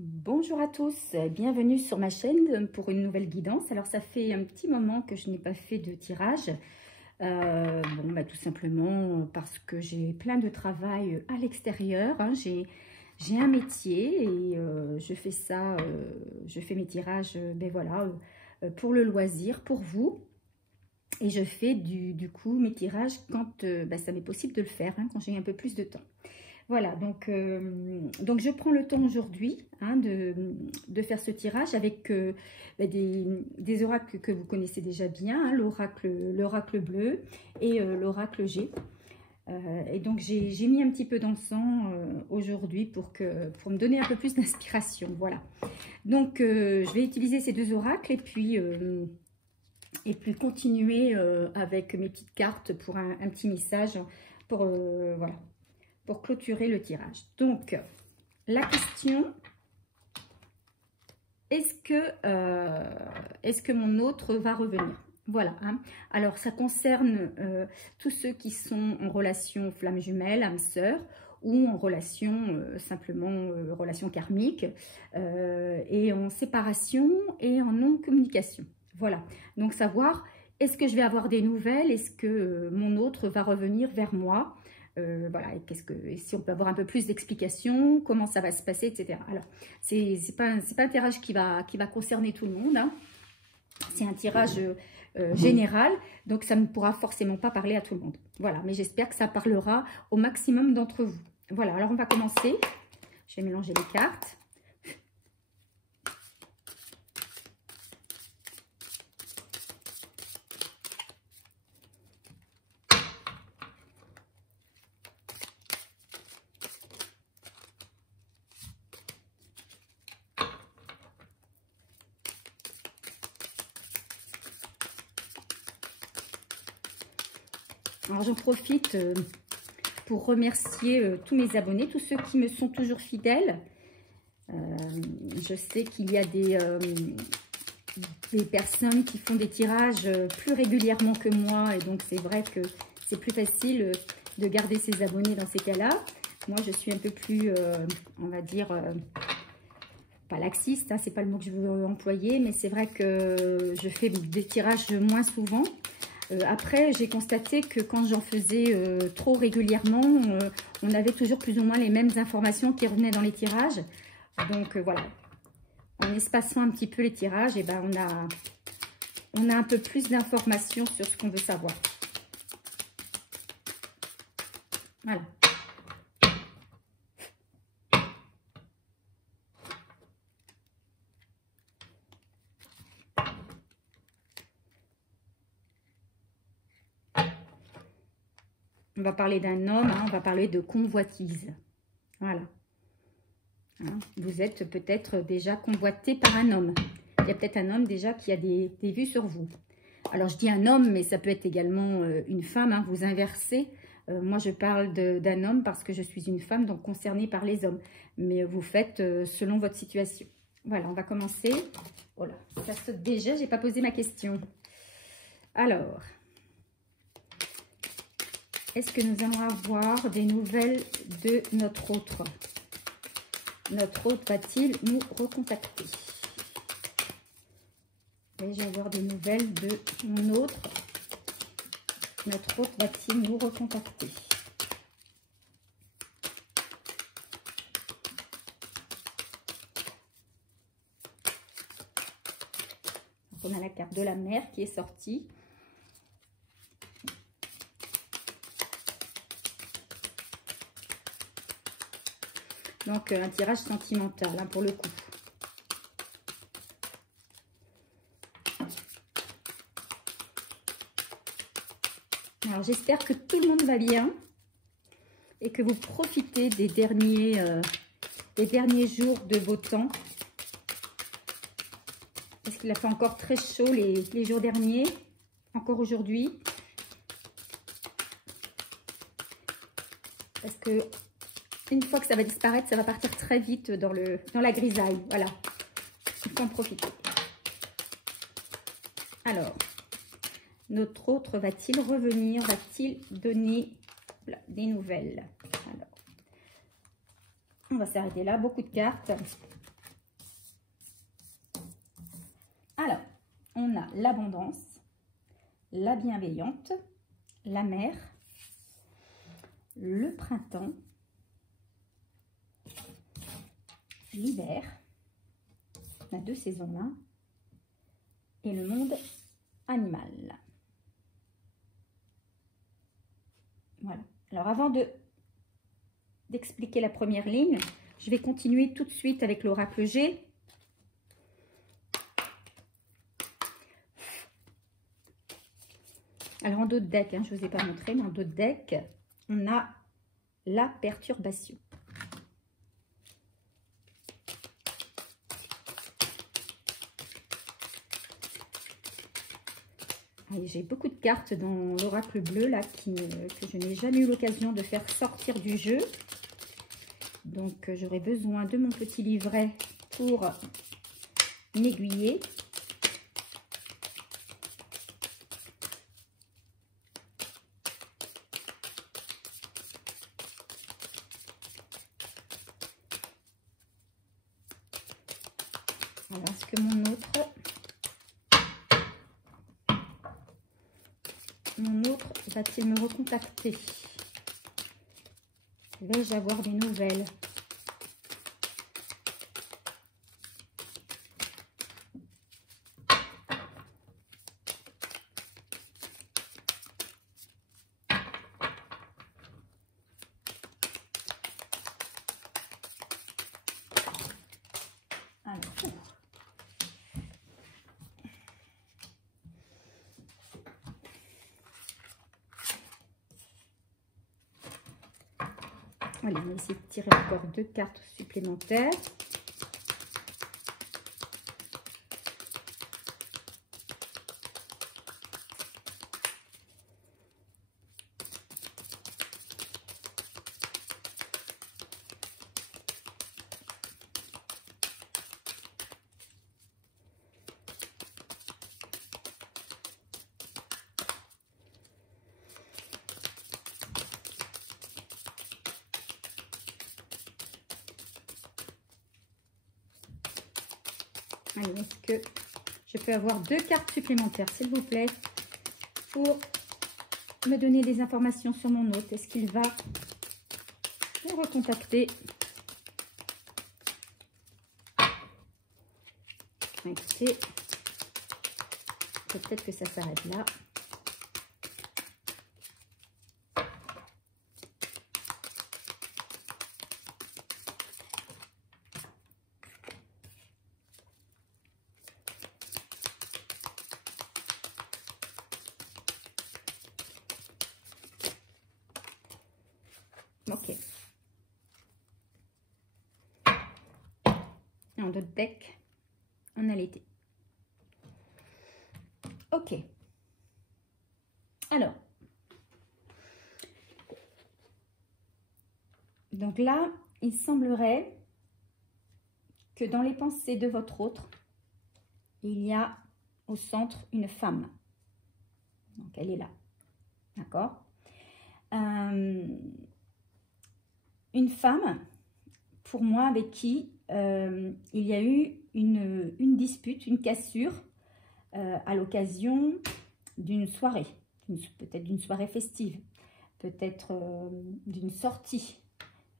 Bonjour à tous, bienvenue sur ma chaîne pour une nouvelle guidance. Alors ça fait un petit moment que je n'ai pas fait de tirage, tout simplement parce que j'ai plein de travail à l'extérieur, hein. J'ai un métier et je fais ça, je fais mes tirages pour le loisir, pour vous. Et je fais du coup mes tirages quand ça m'est possible de le faire, hein, quand j'ai un peu plus de temps. Voilà, donc je prends le temps aujourd'hui, hein, de faire ce tirage avec des oracles que vous connaissez déjà bien, hein, l'oracle bleu et l'oracle G. Et donc j'ai mis un petit peu d'encens aujourd'hui pour me donner un peu plus d'inspiration. Voilà, donc je vais utiliser ces deux oracles et puis continuer avec mes petites cartes pour un petit message pour voilà, pour clôturer le tirage. Donc, la question, est-ce que mon autre va revenir? Voilà, hein. Alors, ça concerne tous ceux qui sont en relation flamme jumelle, âme sœur, ou en relation relation karmique, et en séparation et en non-communication. Voilà, donc savoir, est-ce que je vais avoir des nouvelles? Est-ce que mon autre va revenir vers moi? Voilà, si on peut avoir un peu plus d'explications, comment ça va se passer, etc. Alors, c'est pas un tirage qui va concerner tout le monde, hein. C'est un tirage général, donc ça ne pourra forcément pas parler à tout le monde. Voilà, mais j'espère que ça parlera au maximum d'entre vous. Voilà, alors on va commencer. Je vais mélanger les cartes. Alors j'en profite pour remercier tous mes abonnés, tous ceux qui me sont toujours fidèles. Je sais qu'il y a des personnes qui font des tirages plus régulièrement que moi, et donc c'est vrai que c'est plus facile de garder ses abonnés dans ces cas-là. Moi je suis un peu plus, on va dire, pas laxiste, hein, c'est pas le mot que je veux employer, mais c'est vrai que je fais des tirages moins souvent. Après, j'ai constaté que quand j'en faisais trop régulièrement, on avait toujours plus ou moins les mêmes informations qui revenaient dans les tirages. Donc voilà, en espaçant un petit peu les tirages, et ben on a un peu plus d'informations sur ce qu'on veut savoir. Voilà. On va parler d'un homme, hein, on va parler de convoitise. Voilà. Hein, vous êtes peut-être déjà convoité par un homme. Il y a peut-être un homme déjà qui a des vues sur vous. Alors, je dis un homme, mais ça peut être également une femme. Hein, vous inversez. Moi, je parle d'un homme parce que je suis une femme, donc concernée par les hommes. Mais vous faites selon votre situation. Voilà, on va commencer. Oh là, ça saute déjà, je n'ai pas posé ma question. Alors... est-ce que nous allons avoir des nouvelles de notre autre? Notre autre va-t-il nous recontacter? Vais-je avoir des nouvelles de mon autre? Notre autre va-t-il nous recontacter? Donc on a la carte de la mer qui est sortie. Donc, un tirage sentimental, hein, pour le coup. Alors, j'espère que tout le monde va bien et que vous profitez des derniers jours de beau temps. Parce qu'il a fait encore très chaud les jours derniers, encore aujourd'hui. Parce que... une fois que ça va disparaître, ça va partir très vite dans la grisaille. Voilà, il faut en profiter. Alors, notre autre va-t-il revenir? Va-t-il donner des nouvelles? Alors, on va s'arrêter là. Beaucoup de cartes. on a l'abondance, la bienveillante, la mer, le printemps, l'hiver, on a 2 saisons là, et le monde animal. Voilà. Alors avant d'expliquer la première ligne, je vais continuer tout de suite avec l'oracle G. Alors en dos de deck, je ne vous ai pas montré, mais en dos de deck, on a la perturbation. J'ai beaucoup de cartes dans l'oracle bleu là que je n'ai jamais eu l'occasion de faire sortir du jeu. Donc j'aurai besoin de mon petit livret pour m'aiguiller. Alors, est-ce que mon autre va-t-il me recontacter? Vais-je avoir des nouvelles? Allez, on va essayer de tirer encore 2 cartes supplémentaires. Allez, est-ce que je peux avoir 2 cartes supplémentaires, s'il vous plaît, pour me donner des informations sur mon hôte? Est-ce qu'il va me recontacter? Écoutez, peut-être que ça s'arrête là. Ok. En dos de deck, on a l'été. Ok. Alors. Donc là, il semblerait que dans les pensées de votre autre, il y a au centre une femme. Donc elle est là. D'accord? Une femme, pour moi, avec qui il y a eu une dispute, une cassure à l'occasion d'une soirée, peut-être d'une soirée festive, peut-être d'une sortie,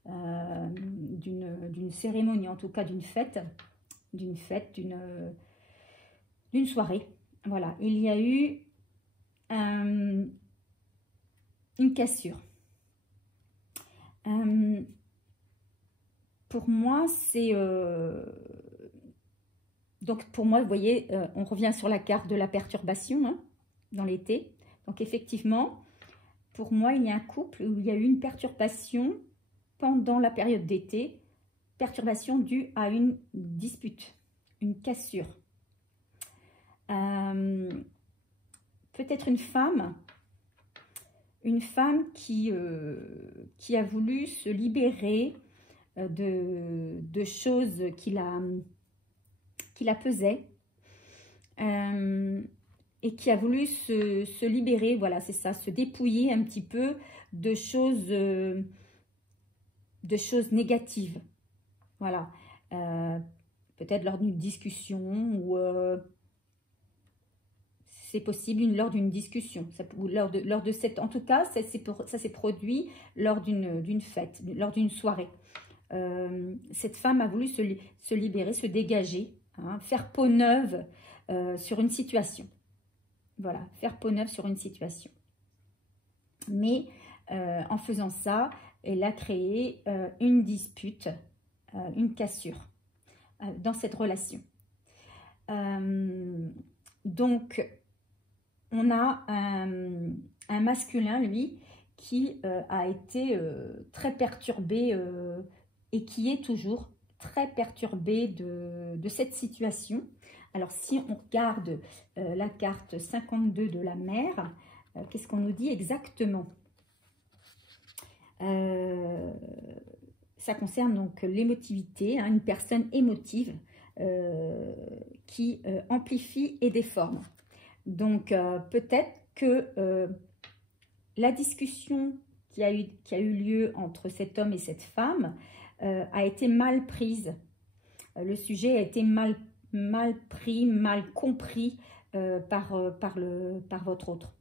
d'une cérémonie, en tout cas d'une fête, d'une soirée. Voilà, il y a eu une cassure. Pour moi, c'est... donc, pour moi, vous voyez, on revient sur la carte de la perturbation dans l'été. Donc, effectivement, pour moi, il y a un couple où il y a eu une perturbation pendant la période d'été. Perturbation due à une dispute, une cassure. Peut-être une femme qui a voulu se libérer de choses qui la pesaient et qui a voulu se libérer, voilà, c'est ça, se dépouiller un petit peu de choses négatives. Voilà, peut-être lors d'une discussion ou c'est possible lors d'une discussion, ou lors de cette, en tout cas, ça s'est produit lors d'une fête, lors d'une soirée. Cette femme a voulu se libérer, se dégager, hein, faire peau neuve sur une situation. Voilà, faire peau neuve sur une situation. Mais en faisant ça, elle a créé une dispute, une cassure dans cette relation. Donc, on a un masculin, lui, qui a été très perturbé et qui est toujours très perturbé de cette situation. Alors, si on regarde la carte 52 de la mer, qu'est-ce qu'on nous dit exactement? Ça concerne donc l'émotivité, hein, une personne émotive qui amplifie et déforme. Donc, peut-être que la discussion qui a eu lieu entre cet homme et cette femme a été mal prise. Le sujet a été mal pris, mal compris par votre autre.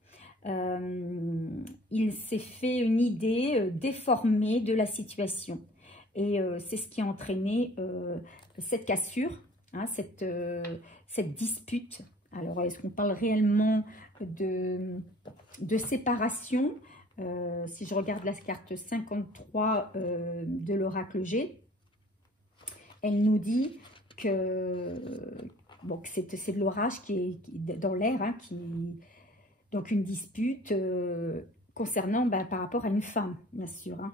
Il s'est fait une idée déformée de la situation. Et c'est ce qui a entraîné cette cassure, hein, cette dispute. Alors, est-ce qu'on parle réellement de séparation? Si je regarde la carte 53 de l'oracle G, elle nous dit que, bon, que c'est de l'orage qui est dans l'air, hein, donc une dispute concernant, par rapport à une femme, bien sûr. Hein.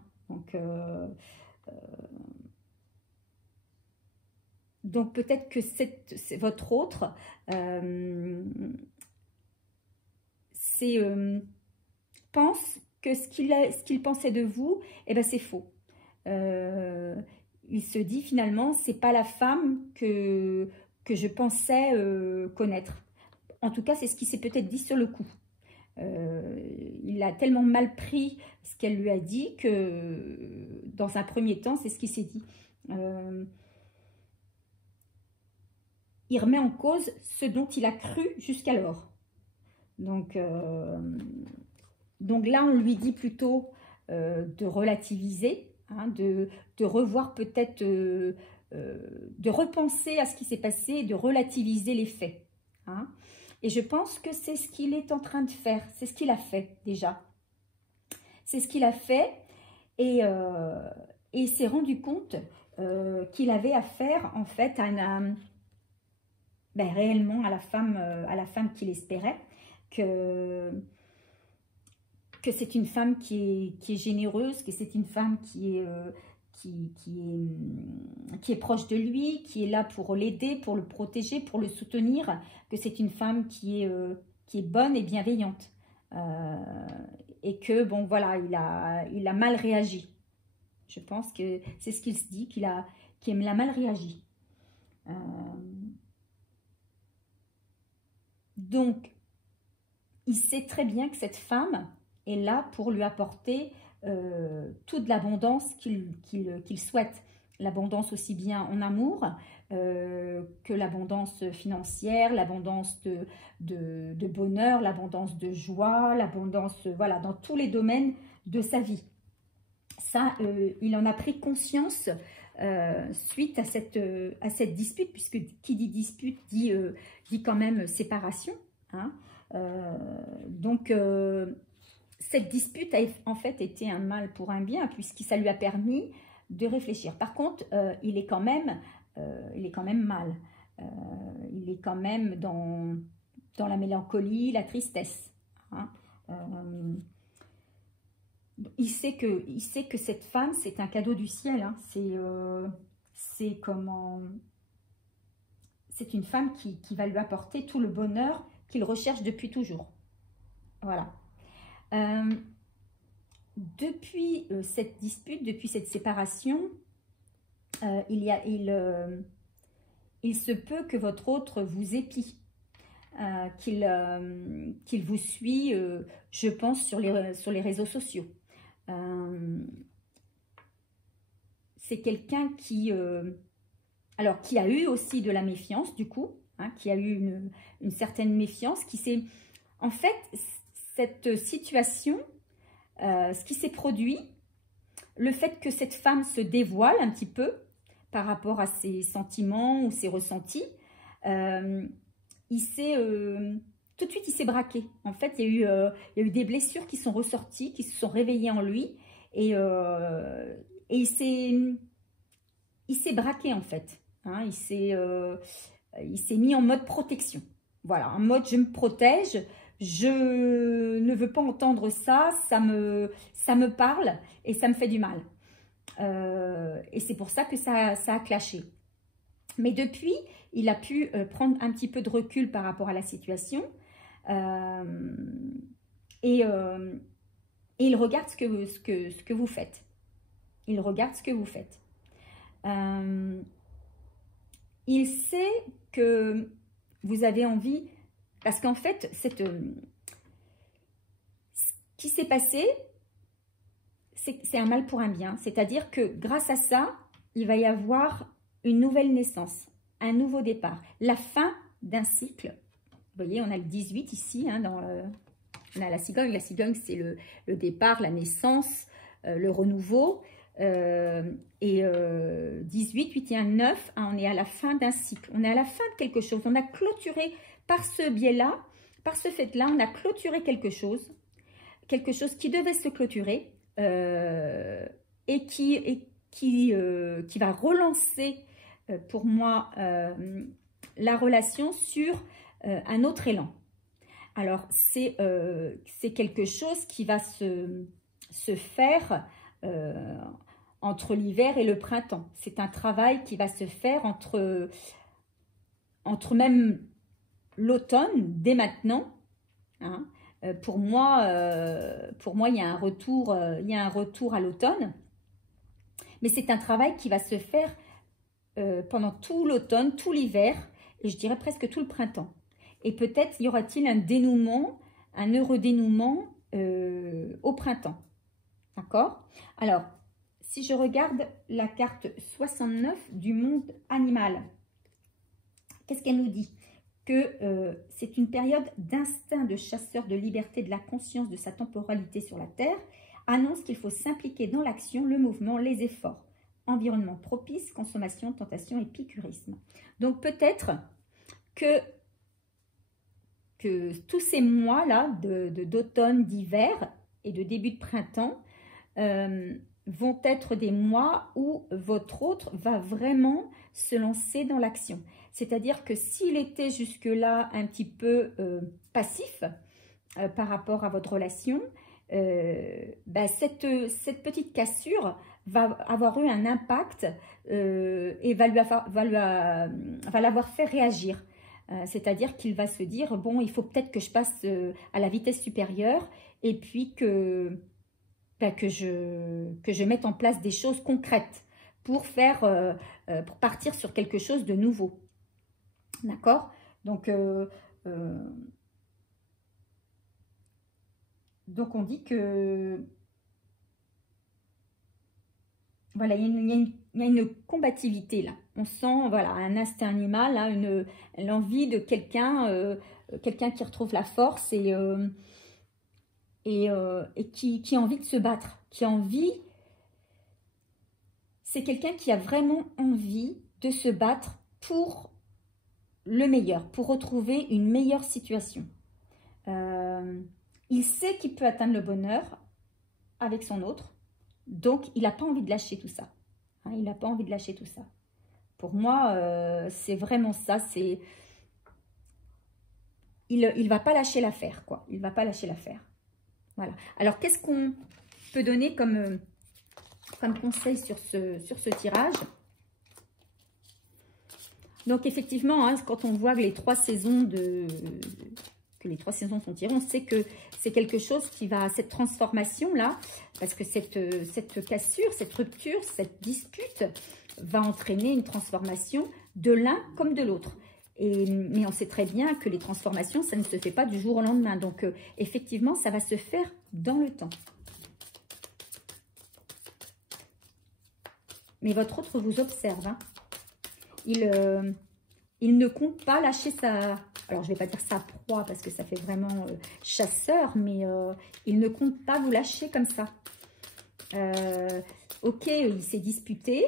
Donc peut-être que c'est votre autre, pense que ce qu'il pensait de vous, eh ben, c'est faux. Il se dit finalement, c'est pas la femme que je pensais connaître. En tout cas, c'est ce qui s'est peut-être dit sur le coup. Il a tellement mal pris ce qu'elle lui a dit que dans un premier temps, c'est ce qui s'est dit. Il remet en cause ce dont il a cru jusqu'alors. Donc là, on lui dit plutôt de relativiser, hein, de revoir peut-être, de repenser à ce qui s'est passé et de relativiser les faits. Hein. Et je pense que c'est ce qu'il est en train de faire, c'est ce qu'il a fait déjà. C'est ce qu'il a fait et il s'est rendu compte qu'il avait affaire en fait à réellement à la femme qu'il espérait, que c'est une femme qui est généreuse, que c'est une femme qui est proche de lui, qui est là pour l'aider, pour le protéger, pour le soutenir, que c'est une femme qui est bonne et bienveillante. Et que, bon, voilà, il a mal réagi. Je pense que c'est ce qu'il se dit, qu'il a mal réagi. Donc, il sait très bien que cette femme est là pour lui apporter toute l'abondance qu'il souhaite. L'abondance aussi bien en amour que l'abondance financière, l'abondance de bonheur, l'abondance de joie, l'abondance, voilà, dans tous les domaines de sa vie. Ça, il en a pris conscience suite à cette dispute, puisque qui dit dispute dit quand même séparation. Hein. Donc, cette dispute a en fait été un mal pour un bien, puisque ça lui a permis de réfléchir. Par contre, il est quand même mal. Il est quand même dans la mélancolie, la tristesse. Hein. Il sait que cette femme, c'est un cadeau du ciel. Hein. C'est une femme qui va lui apporter tout le bonheur qu'il recherche depuis toujours. Voilà. Depuis cette dispute, depuis cette séparation, il se peut que votre autre vous épie, qu'il vous suit, je pense, sur les réseaux sociaux. C'est quelqu'un qui a eu aussi de la méfiance, du coup, hein, qui a eu une certaine méfiance, qui s'est... En fait, cette situation, ce qui s'est produit, le fait que cette femme se dévoile un petit peu par rapport à ses sentiments ou ses ressentis, il s'est... tout de suite, il s'est braqué. En fait, il y a eu des blessures qui sont ressorties, qui se sont réveillées en lui. Et il s'est braqué, en fait. Hein, il s'est mis en mode protection. Voilà, en mode je me protège, je ne veux pas entendre ça, ça me parle et ça me fait du mal. Et c'est pour ça que ça a clashé. Mais depuis, il a pu prendre un petit peu de recul par rapport à la situation. Et il regarde ce que vous faites. Il regarde ce que vous faites. Il sait que vous avez envie, parce qu'en fait, ce qui s'est passé, c'est un mal pour un bien. C'est-à-dire que grâce à ça, il va y avoir une nouvelle naissance, un nouveau départ, la fin d'un cycle. Vous voyez, on a le 18 ici, hein, on a la cigogne. La cigogne, c'est le départ, la naissance, le renouveau. Et 18, 8 et 1, 9, hein, on est à la fin d'un cycle. On est à la fin de quelque chose. On a clôturé par ce biais-là, par ce fait-là, on a clôturé quelque chose qui devait se clôturer et qui va relancer pour moi la relation sur un autre élan. Alors, c'est quelque chose qui va se faire entre l'hiver et le printemps. C'est un travail qui va se faire entre même l'automne, dès maintenant. Hein. Pour moi, il y a un retour à l'automne. Mais c'est un travail qui va se faire pendant tout l'automne, tout l'hiver, et je dirais presque tout le printemps. Et peut-être y aura-t-il un dénouement, un heureux dénouement au printemps. D'accord? Alors, si je regarde la carte 69 du monde animal, qu'est-ce qu'elle nous dit? Que c'est une période d'instinct de chasseur de liberté, de la conscience de sa temporalité sur la Terre, annonce qu'il faut s'impliquer dans l'action, le mouvement, les efforts. Environnement propice, consommation, tentation, épicurisme. Donc peut-être que tous ces mois-là d'automne, d'hiver et de début de printemps vont être des mois où votre autre va vraiment se lancer dans l'action. C'est-à-dire que s'il était jusque-là un petit peu passif par rapport à votre relation, cette petite cassure va avoir eu un impact et va l'avoir fait réagir. C'est-à-dire qu'il va se dire, bon, il faut peut-être que je passe à la vitesse supérieure et puis que je mette en place des choses concrètes pour partir sur quelque chose de nouveau. D'accord? Donc on dit que voilà, il y a une combativité là. On sent voilà, un instinct animal, hein, l'envie de quelqu'un qui retrouve la force et qui a envie de se battre, qui a envie. C'est quelqu'un qui a vraiment envie de se battre pour le meilleur, pour retrouver une meilleure situation. Il sait qu'il peut atteindre le bonheur avec son autre, donc il n'a pas envie de lâcher tout ça. Hein, il n'a pas envie de lâcher tout ça. Pour moi, c'est vraiment ça. Il ne va pas lâcher l'affaire, quoi. Il ne va pas lâcher l'affaire. Voilà. Alors, qu'est-ce qu'on peut donner comme conseil sur ce tirage? Donc, effectivement, hein, quand on voit que les 3 saisons sont tirées, on sait que c'est quelque chose qui va, cette transformation-là, parce que cette cassure, cette rupture, cette dispute va entraîner une transformation de l'un comme de l'autre. Mais on sait très bien que les transformations, ça ne se fait pas du jour au lendemain. Donc, effectivement, ça va se faire dans le temps. Mais votre autre vous observe. Hein. Il il ne compte pas lâcher sa... Alors, je ne vais pas dire sa proie parce que ça fait vraiment chasseur, mais il ne compte pas vous lâcher comme ça. Ok, il s'est disputé.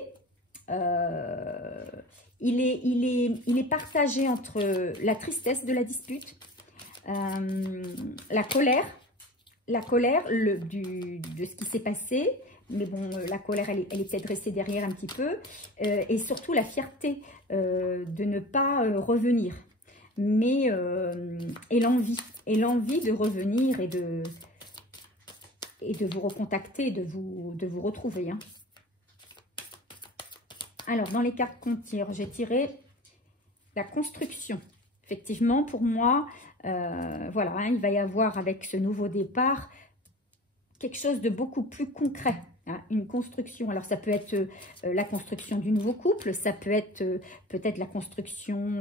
Il est partagé entre la tristesse de la dispute, la colère de ce qui s'est passé. Mais bon, la colère, elle est peut-être restée derrière un petit peu. Et surtout, la fierté de ne pas revenir. Mais, et l'envie de revenir et de vous recontacter, de vous retrouver. Hein. Alors, dans les cartes qu'on tire, j'ai tiré la construction. Effectivement, pour moi, voilà, hein, il va y avoir avec ce nouveau départ quelque chose de beaucoup plus concret. Hein, une construction. Alors, ça peut être la construction du nouveau couple, ça peut être peut-être la construction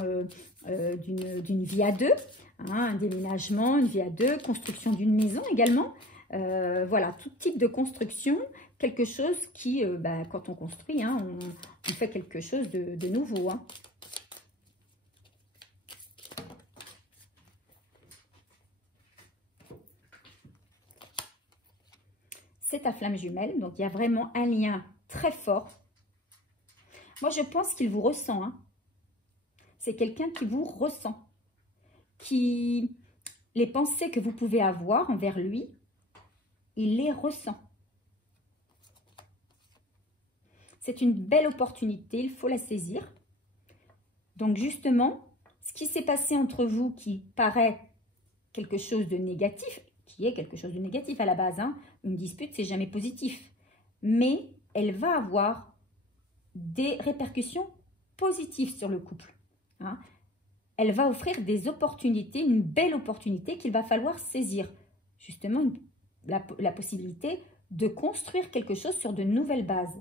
d'une vie à deux, hein, un déménagement, une vie à deux, construction d'une maison également. Voilà, tout type de construction, quelque chose qui, quand on construit, hein, on fait quelque chose de nouveau. Hein. C'est ta flamme jumelle, donc il y a vraiment un lien très fort. Moi, je pense qu'il vous ressent. Hein. C'est quelqu'un qui vous ressent. Les pensées que vous pouvez avoir envers lui, il les ressent. C'est une belle opportunité, il faut la saisir. Donc justement, ce qui s'est passé entre vous qui paraît quelque chose de négatif, qui est quelque chose de négatif à la base, hein, une dispute, c'est jamais positif. Mais elle va avoir des répercussions positives sur le couple. Hein. Elle va offrir des opportunités, une belle opportunité qu'il va falloir saisir. Justement, la possibilité de construire quelque chose sur de nouvelles bases.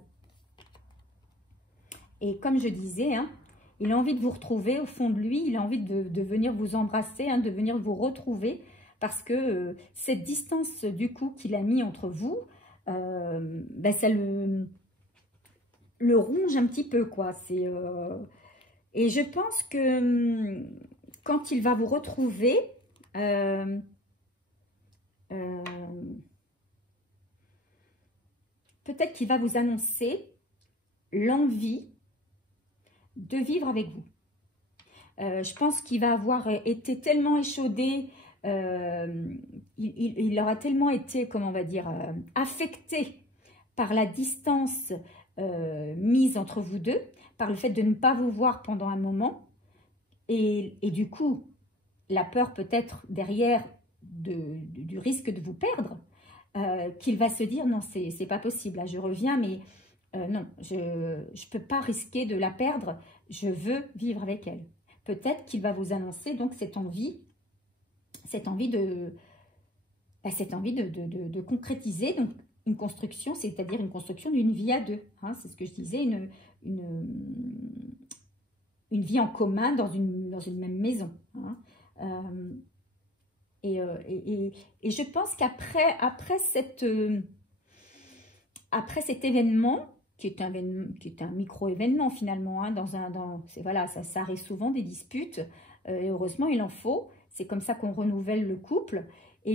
Et comme je disais, hein, il a envie de vous retrouver au fond de lui, il a envie de venir vous embrasser, hein, de venir vous retrouver, parce que cette distance du coup qu'il a mis entre vous, ça le ronge un petit peu, quoi. Et je pense que quand il va vous retrouver, peut-être qu'il va vous annoncer l'envie de vivre avec vous. Je pense qu'il va avoir été tellement échaudé, il aura tellement été, comment on va dire, affecté par la distance mise entre vous deux, par le fait de ne pas vous voir pendant un moment, et du coup, la peur peut-être derrière du risque de vous perdre, qu'il va se dire, non, c'est pas possible, là je reviens, mais non, je ne peux pas risquer de la perdre, je veux vivre avec elle. Peut-être qu'il va vous annoncer donc cette envie de concrétiser donc une construction, c'est-à-dire une construction d'une vie à deux. Hein, c'est ce que je disais, une vie en commun dans une même maison. Hein. Et je pense qu'après cet événement, qui est un micro-événement finalement, hein, voilà, ça arrive souvent des disputes, et heureusement il en faut, c'est comme ça qu'on renouvelle le couple, ça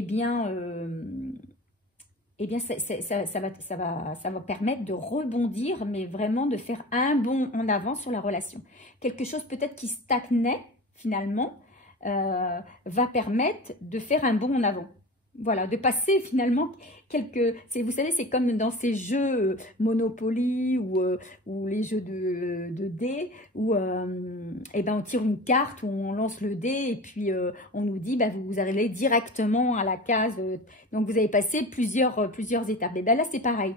va permettre de rebondir, mais vraiment de faire un bond en avant sur la relation. Quelque chose peut-être qui stagnait finalement, va permettre de faire un bond en avant. Voilà, de passer finalement vous savez, c'est comme dans ces jeux Monopoly ou les jeux de dés où on tire une carte, où on lance le dé et puis on nous dit vous allez directement à la case. Donc vous avez passé plusieurs étapes. Et là c'est pareil.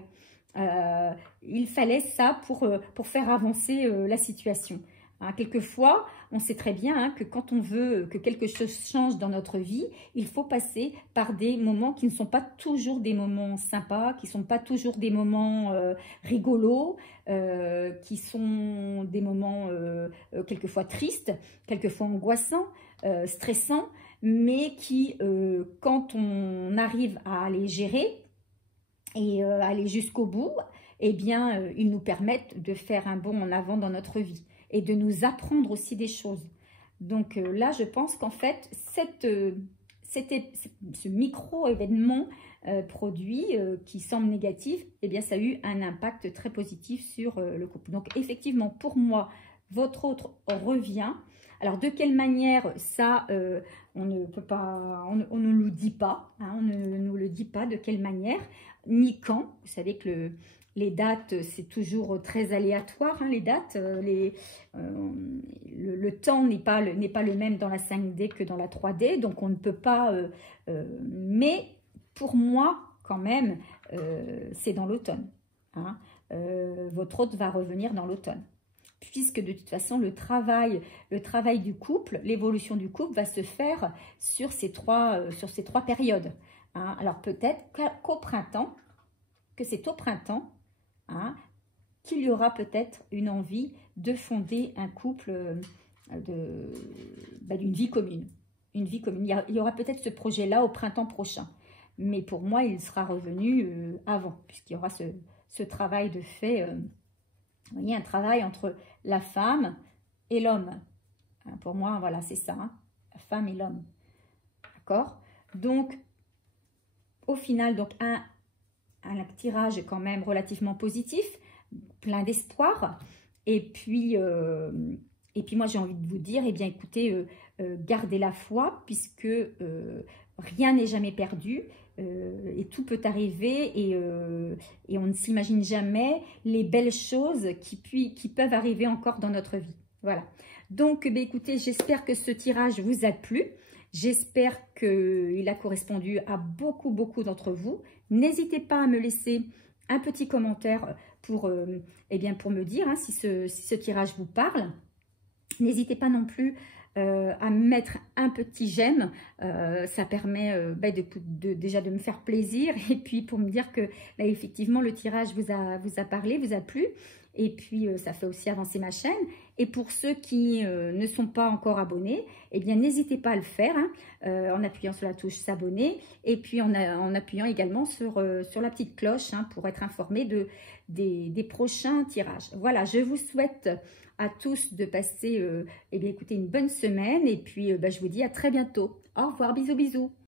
Il fallait ça pour faire avancer la situation. Hein, quelquefois, on sait très bien hein, que quand on veut que quelque chose change dans notre vie, il faut passer par des moments qui ne sont pas toujours des moments sympas, qui ne sont pas toujours des moments rigolos, qui sont des moments quelquefois tristes, quelquefois angoissants, stressants, mais qui, quand on arrive à les gérer et aller jusqu'au bout, eh bien, ils nous permettent de faire un bond en avant dans notre vie. et de nous apprendre aussi des choses. Donc là, je pense qu'en fait, ce micro-événement produit qui semble négatif, eh bien, ça a eu un impact très positif sur le couple. Donc, effectivement, pour moi, votre autre revient. Alors, de quelle manière, ça, on ne peut pas, on ne nous dit pas, hein, on ne nous le dit pas de quelle manière, ni quand. Vous savez que les dates, c'est toujours très aléatoire, hein, les dates. Le temps n'est pas le même dans la 5D que dans la 3D, donc on ne peut pas... mais pour moi, quand même, c'est dans l'automne. Hein. Votre hôte va revenir dans l'automne. Puisque de toute façon, le travail du couple, l'évolution du couple va se faire sur ces trois périodes. Hein. Alors peut-être qu'au printemps, que c'est au printemps, hein, qu'il y aura peut-être une envie de fonder un couple d'une vie commune. Une vie commune. Il y aura peut-être ce projet-là au printemps prochain. Mais pour moi, il sera revenu avant, puisqu'il y aura ce travail de fait. Vous voyez, un travail entre la femme et l'homme. Hein, pour moi, voilà, c'est ça. Hein, la femme et l'homme. D'accord? Donc, au final, donc un tirage quand même relativement positif, plein d'espoir. Et puis moi, j'ai envie de vous dire, eh bien, écoutez, gardez la foi, puisque rien n'est jamais perdu. Et tout peut arriver et on ne s'imagine jamais les belles choses qui peuvent arriver encore dans notre vie. Voilà. Donc, écoutez, j'espère que ce tirage vous a plu. J'espère qu'il a correspondu à beaucoup d'entre vous. N'hésitez pas à me laisser un petit commentaire pour me dire hein, si ce tirage vous parle. N'hésitez pas non plus à mettre un petit j'aime, ça permet déjà de me faire plaisir et puis pour me dire que effectivement le tirage vous a parlé, vous a plu et puis ça fait aussi avancer ma chaîne. Et pour ceux qui ne sont pas encore abonnés, eh bien n'hésitez pas à le faire hein, en appuyant sur la touche s'abonner et puis en appuyant également sur la petite cloche hein, pour être informé des prochains tirages. Voilà, je vous souhaite à tous de passer écoutez, une bonne semaine et puis je vous dis à très bientôt. Au revoir, bisous.